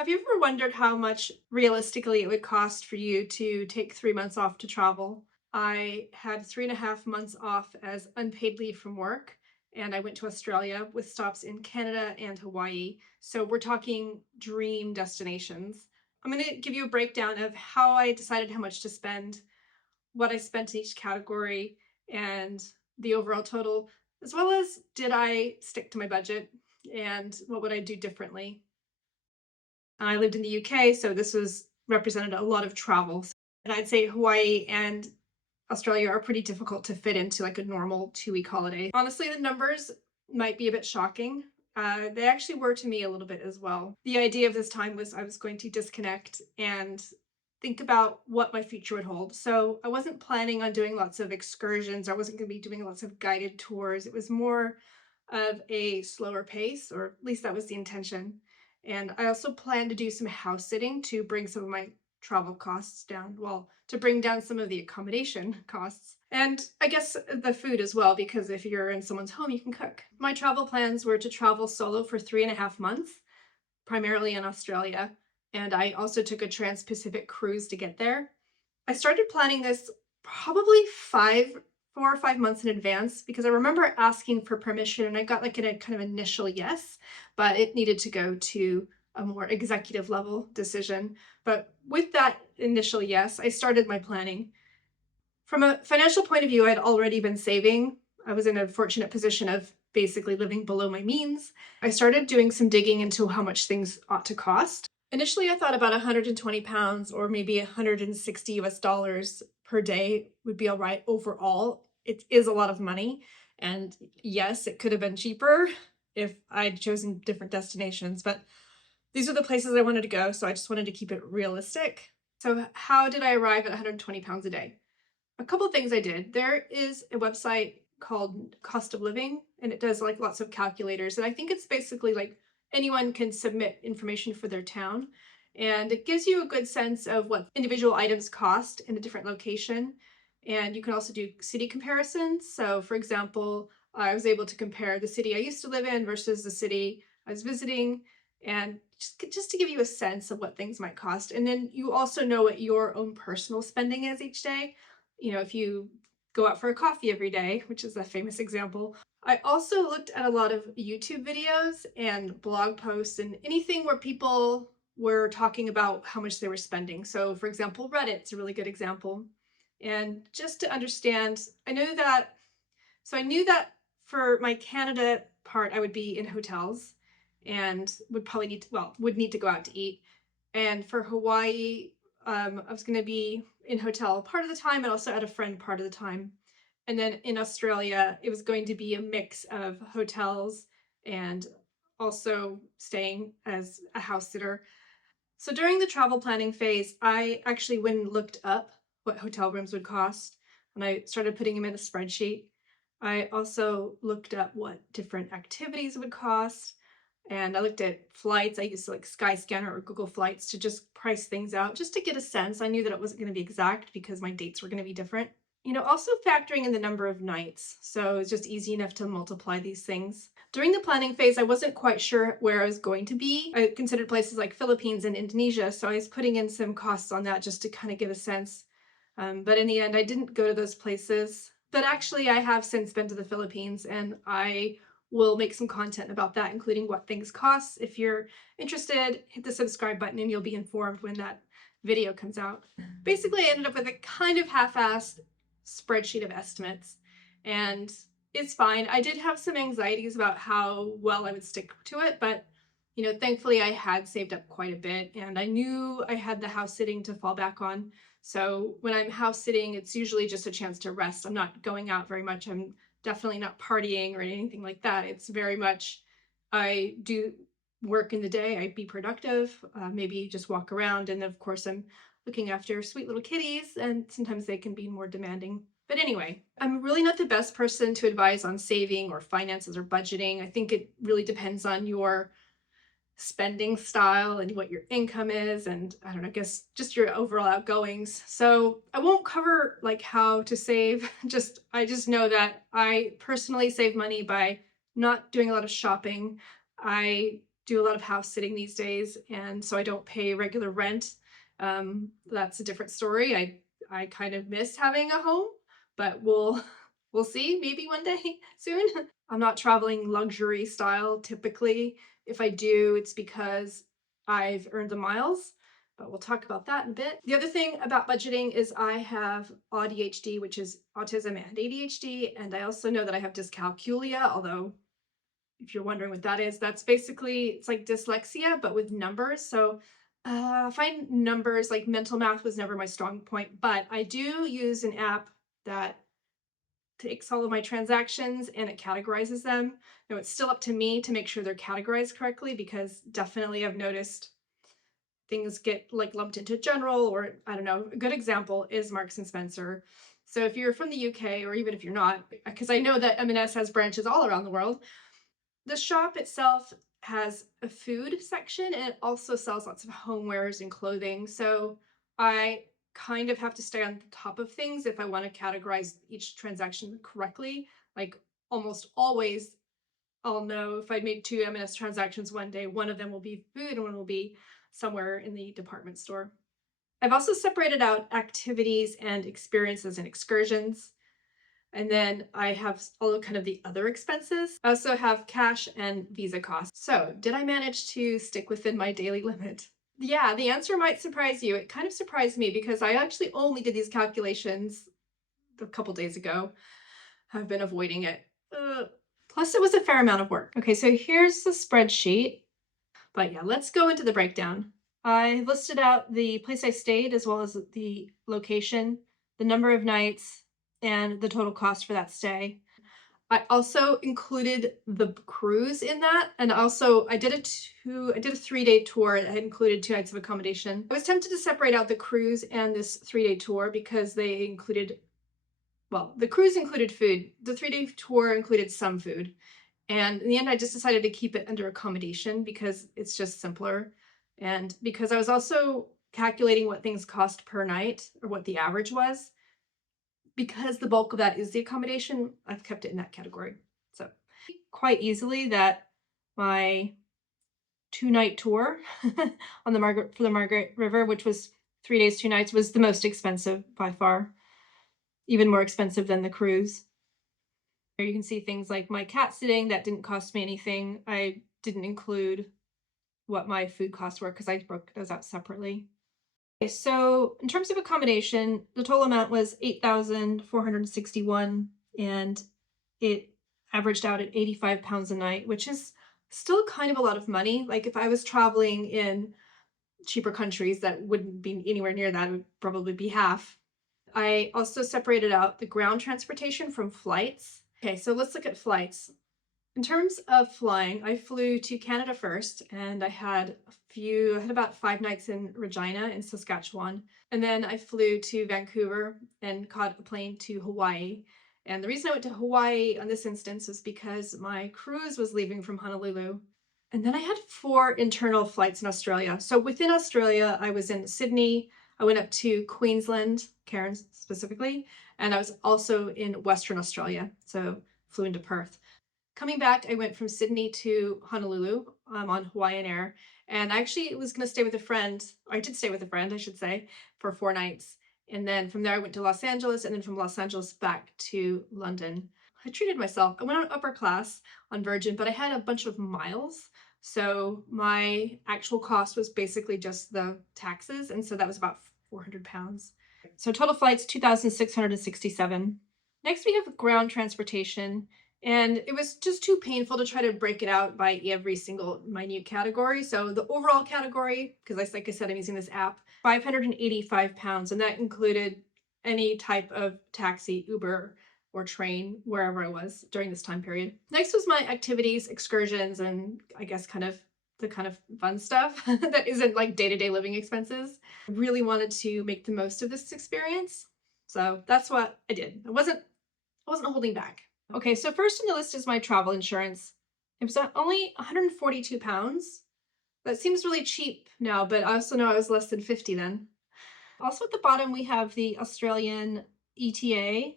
Have you ever wondered how much realistically it would cost for you to take 3 months off to travel? I had 3.5 months off as unpaid leave from work, and I went to Australia with stops in Canada and Hawaii. So we're talking dream destinations. I'm going to give you a breakdown of how I decided how much to spend, what I spent in each category, and the overall total, as well as did I stick to my budget and what would I do differently. I lived in the UK, so this was represented a lot of travel. And I'd say Hawaii and Australia are pretty difficult to fit into like a normal 2 week holiday. Honestly, the numbers might be a bit shocking. They actually were to me a little bit as well. The idea of this time was I was going to disconnect and think about what my future would hold. So I wasn't planning on doing lots of excursions. I wasn't going to be doing lots of guided tours. It was more of a slower pace, or at least that was the intention. And I also plan to do some house sitting to bring some of my travel costs down. Well, to bring down some of the accommodation costs. And I guess the food as well, because if you're in someone's home, you can cook. My travel plans were to travel solo for 3.5 months, primarily in Australia. And I also took a Trans Pacific cruise to get there. I started planning this probably 4 or 5 months in advance because I remember asking for permission and I got like a kind of initial yes, but it needed to go to a more executive level decision. But with that initial yes, I started my planning. From a financial point of view, I'd already been saving. I was in a fortunate position of basically living below my means. I started doing some digging into how much things ought to cost. Initially, I thought about 120 pounds or maybe 160 US dollars per day would be all right overall. It is a lot of money. And yes, it could have been cheaper if I'd chosen different destinations, but these are the places I wanted to go. So I just wanted to keep it realistic. So, how did I arrive at 120 pounds a day? A couple of things I did. There is a website called Cost of Living, and it does like lots of calculators. And I think it's basically like anyone can submit information for their town. And it gives you a good sense of what individual items cost in a different location. And you can also do city comparisons. So, for example, I was able to compare the city I used to live in versus the city I was visiting, and just to give you a sense of what things might cost. And then you also know what your own personal spending is each day. If you go out for a coffee every day, which is a famous example. I also looked at a lot of YouTube videos and blog posts and anything where people were talking about how much they were spending. So, for example, Reddit's a really good example. And just to understand, I knew that for my Canada part, I would be in hotels and would probably would need to go out to eat. And for Hawaii, I was going to be in hotel part of the time and also at a friend part of the time. And then in Australia, it was going to be a mix of hotels and also staying as a house sitter. So during the travel planning phase, I actually went and looked up what hotel rooms would cost and I started putting them in a spreadsheet. I also looked up what different activities would cost and I looked at flights. I used like Skyscanner or Google Flights to just price things out, just to get a sense. I knew that it wasn't going to be exact because my dates were going to be different. Also factoring in the number of nights. So it's just easy enough to multiply these things. During the planning phase, I wasn't quite sure where I was going to be. I considered places like Philippines and Indonesia, so I was putting in some costs on that just to kind of get a sense. But in the end, I didn't go to those places. But actually, I have since been to the Philippines, and I will make some content about that, including what things cost. If you're interested, hit the subscribe button and you'll be informed when that video comes out. Basically, I ended up with a kind of half-assed spreadsheet of estimates, and it's fine. I did have some anxieties about how well I would stick to it, but thankfully I had saved up quite a bit and I knew I had the house sitting to fall back on. So when I'm house sitting, it's usually just a chance to rest. I'm not going out very much. I'm definitely not partying or anything like that. It's very much, I do work in the day, I be productive, maybe just walk around. And of course, I'm looking after sweet little kitties, and sometimes they can be more demanding. But anyway, I'm really not the best person to advise on saving or finances or budgeting. I think it really depends on your spending style and what your income is, and I don't know, I guess just your overall outgoings. So I won't cover like how to save. I just know that I personally save money by not doing a lot of shopping. I do a lot of house sitting these days, and so I don't pay regular rent. That's a different story. I kind of miss having a home, but we'll see. Maybe one day soon. I'm not traveling luxury style typically. If I do, it's because I've earned the miles, but we'll talk about that in a bit. The other thing about budgeting is I have ADHD, which is autism and ADHD, and I also know that I have dyscalculia, although if you're wondering what that is, that's basically, it's like dyslexia, but with numbers. So I find numbers, like mental math was never my strong point, but I do use an app that takes all of my transactions and it categorizes them. Now it's still up to me to make sure they're categorized correctly, because definitely I've noticed things get like lumped into general, or I don't know. A good example is Marks and Spencer. So if you're from the UK, or even if you're not, because I know that M&S has branches all around the world, the shop itself has a food section and it also sells lots of homewares and clothing. So I kind of have to stay on top of things if I want to categorize each transaction correctly. Like almost always, I'll know if I made two M&S transactions one day, one of them will be food and one will be somewhere in the department store. I've also separated out activities and experiences and excursions. And then I have all of kind of the other expenses. I also have cash and visa costs. So did I manage to stick within my daily limit? Yeah, the answer might surprise you. It kind of surprised me because I actually only did these calculations a couple days ago. I've been avoiding it. Plus it was a fair amount of work. Okay, so here's the spreadsheet. But yeah, let's go into the breakdown. I listed out the place I stayed as well as the location, the number of nights, and the total cost for that stay. I also included the cruise in that, and also I did a 3-day tour that had included 2 nights of accommodation. I was tempted to separate out the cruise and this 3-day tour because they included, well, the cruise included food. The 3-day tour included some food. And in the end, I just decided to keep it under accommodation because it's just simpler. And because I was also calculating what things cost per night, or what the average was, because the bulk of that is the accommodation, I've kept it in that category. So quite easily that my 2-night tour on for the Margaret River, which was 3 days, 2 nights, was the most expensive by far, even more expensive than the cruise. Here you can see things like my cat sitting, that didn't cost me anything. I didn't include what my food costs were because I broke those out separately. Okay, so in terms of accommodation, the total amount was $8,461, and it averaged out at £85 a night, which is still kind of a lot of money. Like if I was traveling in cheaper countries, that wouldn't be anywhere near that. It would probably be half. I also separated out the ground transportation from flights. Okay, so let's look at flights. In terms of flying, I flew to Canada first, and I had about 5 nights in Regina in Saskatchewan. And then I flew to Vancouver and caught a plane to Hawaii. And the reason I went to Hawaii on this instance was because my cruise was leaving from Honolulu. And then I had 4 internal flights in Australia. So within Australia, I was in Sydney, I went up to Queensland, Cairns specifically, and I was also in Western Australia, so flew into Perth. Coming back, I went from Sydney to Honolulu on Hawaiian Air, and I actually was going to stay with a friend. I did stay with a friend, I should say, for 4 nights. And then from there, I went to Los Angeles, and then from Los Angeles back to London. I treated myself. I went on upper class on Virgin, but I had a bunch of miles. So my actual cost was basically just the taxes, and so that was about £400. So total flights, 2,667. Next, we have ground transportation. And it was just too painful to try to break it out by every single minute category. So the overall category, because like I said, I'm using this app, £585, and that included any type of taxi, Uber, or train, wherever I was during this time period. Next was my activities, excursions, and I guess the kind of fun stuff that isn't like day-to-day living expenses. I really wanted to make the most of this experience. So that's what I did. I wasn't holding back. Okay, so first on the list is my travel insurance. It was only £142. That seems really cheap now, but I also know I was less than 50 then. Also at the bottom, we have the Australian ETA,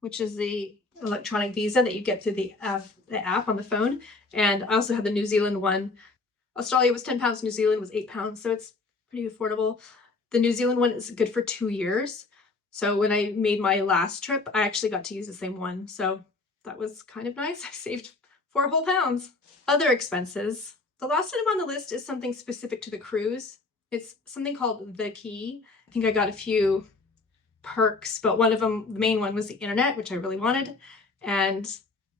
which is the electronic visa that you get through the app on the phone. And I also have the New Zealand one. Australia was £10, New Zealand was £8, so it's pretty affordable. The New Zealand one is good for 2 years. So when I made my last trip, I actually got to use the same one. So that was kind of nice. I saved 4 whole pounds. Other expenses. The last item on the list is something specific to the cruise. It's something called The Key. I think I got a few perks, but one of them, the main one, was the internet, which I really wanted. And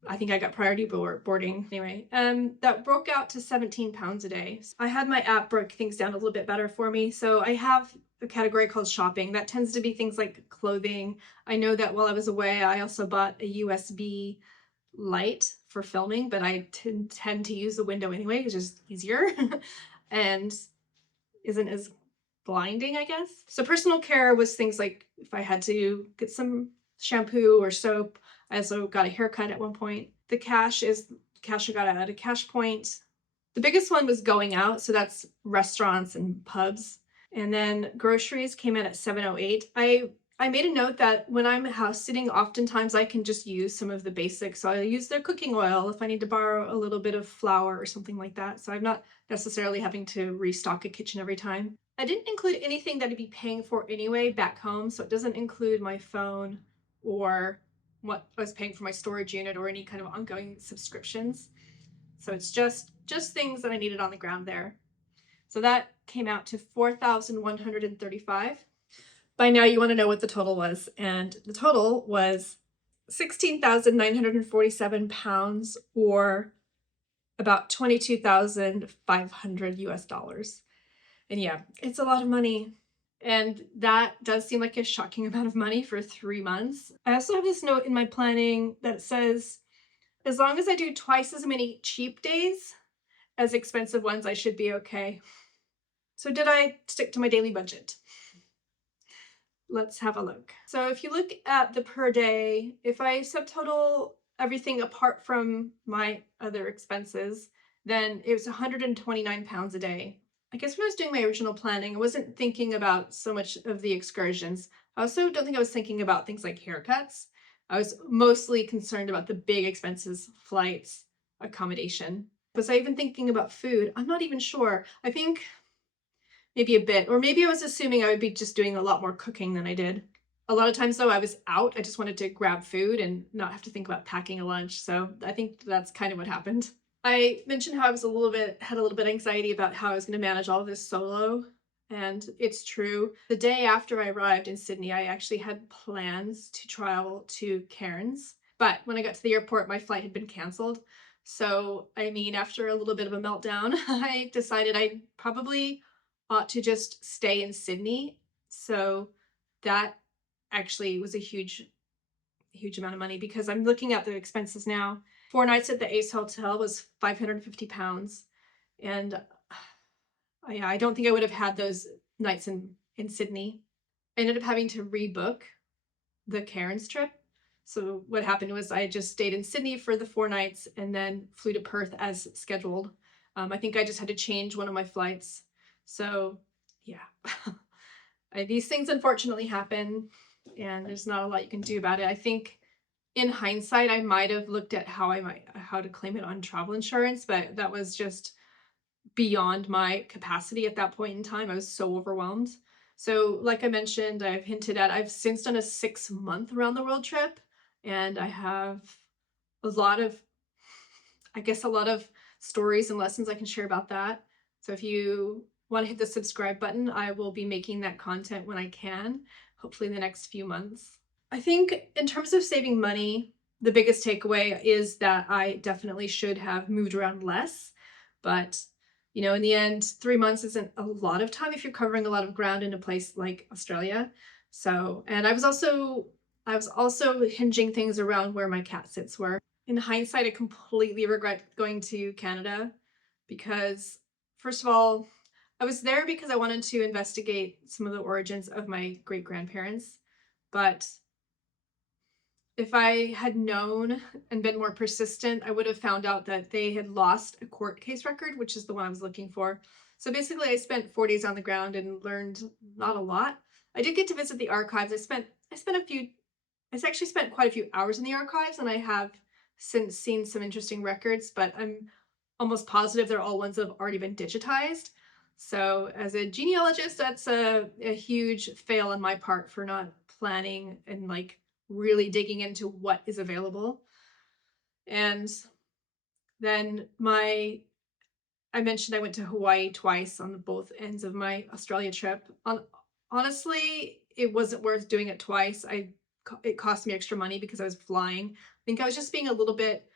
I think I got priority boarding anyway. That broke out to £17 a day. I had my app break things down a little bit better for me. So I have a category called shopping. That tends to be things like clothing. I know that while I was away, I also bought a USB light for filming, but I tend to use the window anyway, it's just easier and isn't as blinding, I guess. So personal care was things like if I had to get some shampoo or soap. I also got a haircut at one point. The cash is cash I got at a cash point. The biggest one was going out, so that's restaurants and pubs. And then groceries came in at $7.08. I made a note that when I'm house sitting, oftentimes I can just use some of the basics. So I use their cooking oil if I need to borrow a little bit of flour or something like that. So I'm not necessarily having to restock a kitchen every time. I didn't include anything that I'd be paying for anyway back home. So it doesn't include my phone or what I was paying for my storage unit or any kind of ongoing subscriptions. So it's just things that I needed on the ground there. So that came out to $4,135. By now you want to know what the total was, and the total was 16,947 pounds, or about 22,500 US dollars. And yeah, it's a lot of money. And that does seem like a shocking amount of money for 3 months. I also have this note in my planning that says, as long as I do twice as many cheap days as expensive ones, I should be okay. So did I stick to my daily budget? Let's have a look. So if you look at the per day, if I subtotal everything apart from my other expenses, then it was 129 pounds a day. I guess when I was doing my original planning, I wasn't thinking about so much of the excursions. I also don't think I was thinking about things like haircuts. I was mostly concerned about the big expenses, flights, accommodation. Was I even thinking about food? I'm not even sure. I think maybe a bit, or maybe I was assuming I would be just doing a lot more cooking than I did. A lot of times though, I was out, I just wanted to grab food and not have to think about packing a lunch. So I think that's kind of what happened. I mentioned how I was had a little bit of anxiety about how I was going to manage all of this solo. And it's true. The day after I arrived in Sydney, I actually had plans to travel to Cairns. But when I got to the airport, my flight had been canceled. So, I mean, after a little bit of a meltdown, I decided I probably ought to just stay in Sydney. So that actually was a huge amount of money, because I'm looking at the expenses now. 4 nights at the Ace Hotel was £550. And I don't think I would have had those nights in Sydney. I ended up having to rebook the Cairns trip. So what happened was I just stayed in Sydney for the 4 nights and then flew to Perth as scheduled. I think I just had to change one of my flights. So yeah, these things unfortunately happen, and there's not a lot you can do about it. I think in hindsight, I might have looked at how to claim it on travel insurance, but that was just beyond my capacity at that point in time. I was so overwhelmed. So like I mentioned, I've hinted at, I've since done a 6-month around the world trip, and I have a lot of stories and lessons I can share about that. So if you want to hit the subscribe button, I will be making that content when I can, hopefully in the next few months. I think in terms of saving money, the biggest takeaway is that I definitely should have moved around less. But, you know, in the end, 3 months isn't a lot of time if you're covering a lot of ground in a place like Australia. So, and I was also hinging things around where my cat sits were. In hindsight, I completely regret going to Canada because, first of all, I was there because I wanted to investigate some of the origins of my great-grandparents. But if I had known and been more persistent, I would have found out that they had lost a court case record, which is the one I was looking for. So basically, I spent 4 days on the ground and learned not a lot. I did get to visit the archives. I actually spent quite a few hours in the archives, and I have since seen some interesting records, but I'm almost positive they're all ones that have already been digitized. So, as a genealogist, that's a huge fail on my part for not planning and like really digging into what is available. And then I mentioned I went to Hawaii twice on both ends of my Australia trip. Honestly, it wasn't worth doing it twice. It cost me extra money because I was flying. I think I was just being a little bit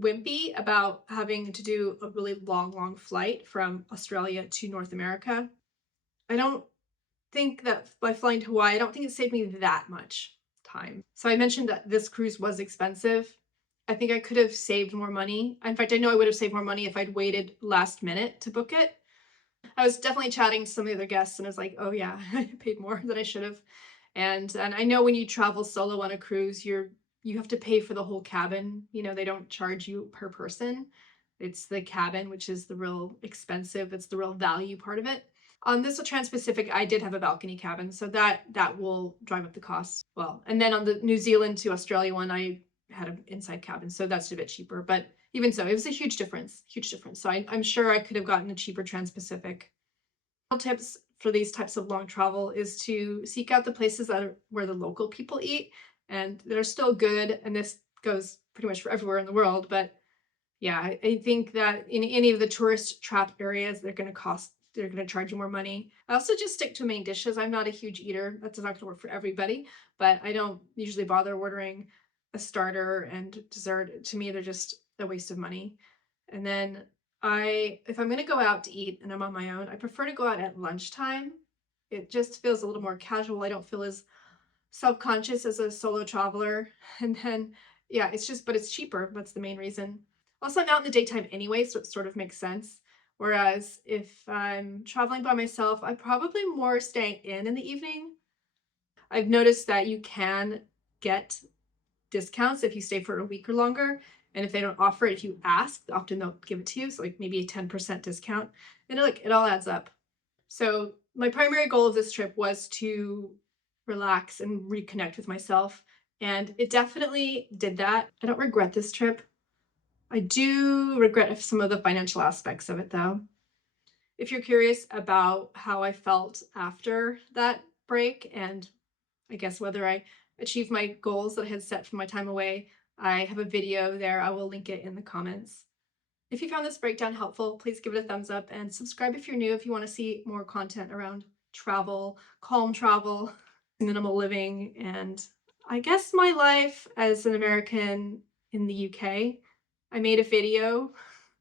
wimpy about having to do a really long flight from Australia to North America. I don't think that by flying to Hawaii, I don't think it saved me that much time. So I mentioned that this cruise was expensive. I think I could have saved more money. In fact, I know I would have saved more money if I'd waited last minute to book it. I was definitely chatting to some of the other guests and I was like, oh yeah, I paid more than I should have. And I know when you travel solo on a cruise, you have to pay for the whole cabin. You know, they don't charge you per person. It's the cabin, which is the real expensive, it's the real value part of it. On this Trans-Pacific, I did have a balcony cabin, so that will drive up the cost. Well, and then on the New Zealand to Australia one, I had an inside cabin, so that's a bit cheaper. But even so, it was a huge difference, huge difference. So I'm sure I could have gotten a cheaper Trans-Pacific. Tips for these types of long travel is to seek out the places where the local people eat and that are still good. And this goes pretty much for everywhere in the world, but yeah, I think that in any of the tourist trap areas, they're going to charge you more money. I also just stick to main dishes. I'm not a huge eater. That's not going to work for everybody, but I don't usually bother ordering a starter and dessert. To me, they're just a waste of money. And then if I'm going to go out to eat and I'm on my own, I prefer to go out at lunchtime. It just feels a little more casual. I don't feel as self-conscious as a solo traveler. And then, yeah, but it's cheaper. That's the main reason. Also, I'm out in the daytime anyway, so it sort of makes sense. Whereas if I'm traveling by myself, I'm probably more staying in the evening. I've noticed that you can get discounts if you stay for a week or longer. And if they don't offer it, if you ask, often they'll give it to you. So like maybe a 10% discount. And it all adds up. So my primary goal of this trip was to relax and reconnect with myself. And it definitely did that. I don't regret this trip. I do regret some of the financial aspects of it though. If you're curious about how I felt after that break and I guess whether I achieved my goals that I had set for my time away, I have a video there. I will link it in the comments. If you found this breakdown helpful, please give it a thumbs up and subscribe if you're new if you want to see more content around travel, calm travel, minimal living, and I guess my life as an American in the UK. I made a video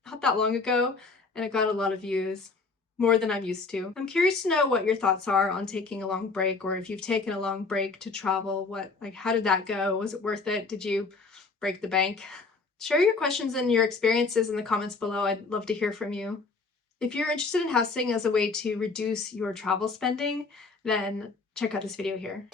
not that long ago and it got a lot of views, more than I'm used to. I'm curious to know what your thoughts are on taking a long break or if you've taken a long break to travel, how did that go? Was it worth it? Did you break the bank? Share your questions and your experiences in the comments below. I'd love to hear from you. If you're interested in house sitting as a way to reduce your travel spending, then check out this video here.